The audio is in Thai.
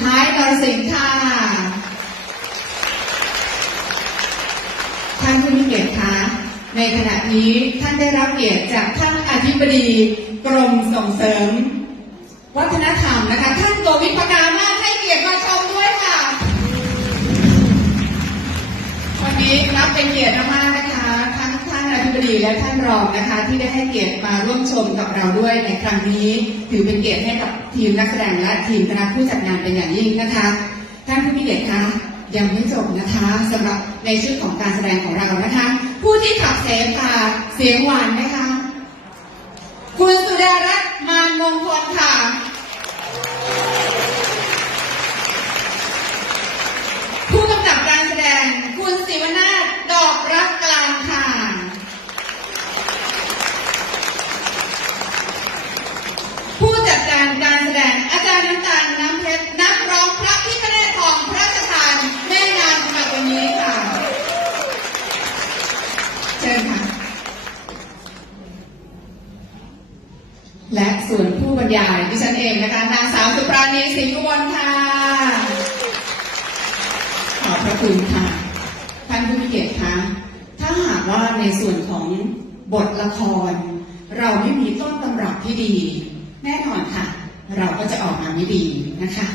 ท้ายนรสิงห์ค่ะ ท่านผู้มีเกียรติคะในขณะนี้ท่านได้รับเกียรติจากท่านอธิบดีกรมส่งเสริม วัฒนธรรมนะคะ ท่านโกวิทพกามาให้เกียรติมาชมด้วยค่ะวันนี้รับเป็นเกียรติมากนะคะ ท่านอธิบดีและท่านรองนะคะ ที่ได้ให้เกียรติมาร่วมชมกับเราด้วยในครั้งนี้ ถือเป็นเกียรติให้กับทีมนักแสดงและทีมคณะผู้จัดงานเป็นอย่างยิ่งนะคะ ท่านผู้มีเกียรติคะยังไม่จบนะคะสำหรับในชุดของการแสดงของเรานะคะ ผู้ที่ขับเสพาเสียงหวานนะคะ คุณสุดารัตน์มานมงคลค่ะผู้กำกับการแสดงคุณศิวนาถดอกรักกลางค่ะ ผู้จัดการการแสดงอาจารย์น้ำตาลน้ำเพชรนักร้องพระพิฆเนศทองพระราชทานแม่นางสำหรับวันนี้ค่ะ เชิญค่ะ และส่วนผู้บรรยายดิฉันเองนะคะนางสาวสุปราณีศรีกุมลค่ะ ขอบพระคุณค่ะ ท่านผู้เกียรติคะถ้าหากว่าในส่วนของบทละคร เราไม่มีต้นตำรับที่ดี แน่นอนค่ะ เราก็จะออกมาไม่ดีนะคะ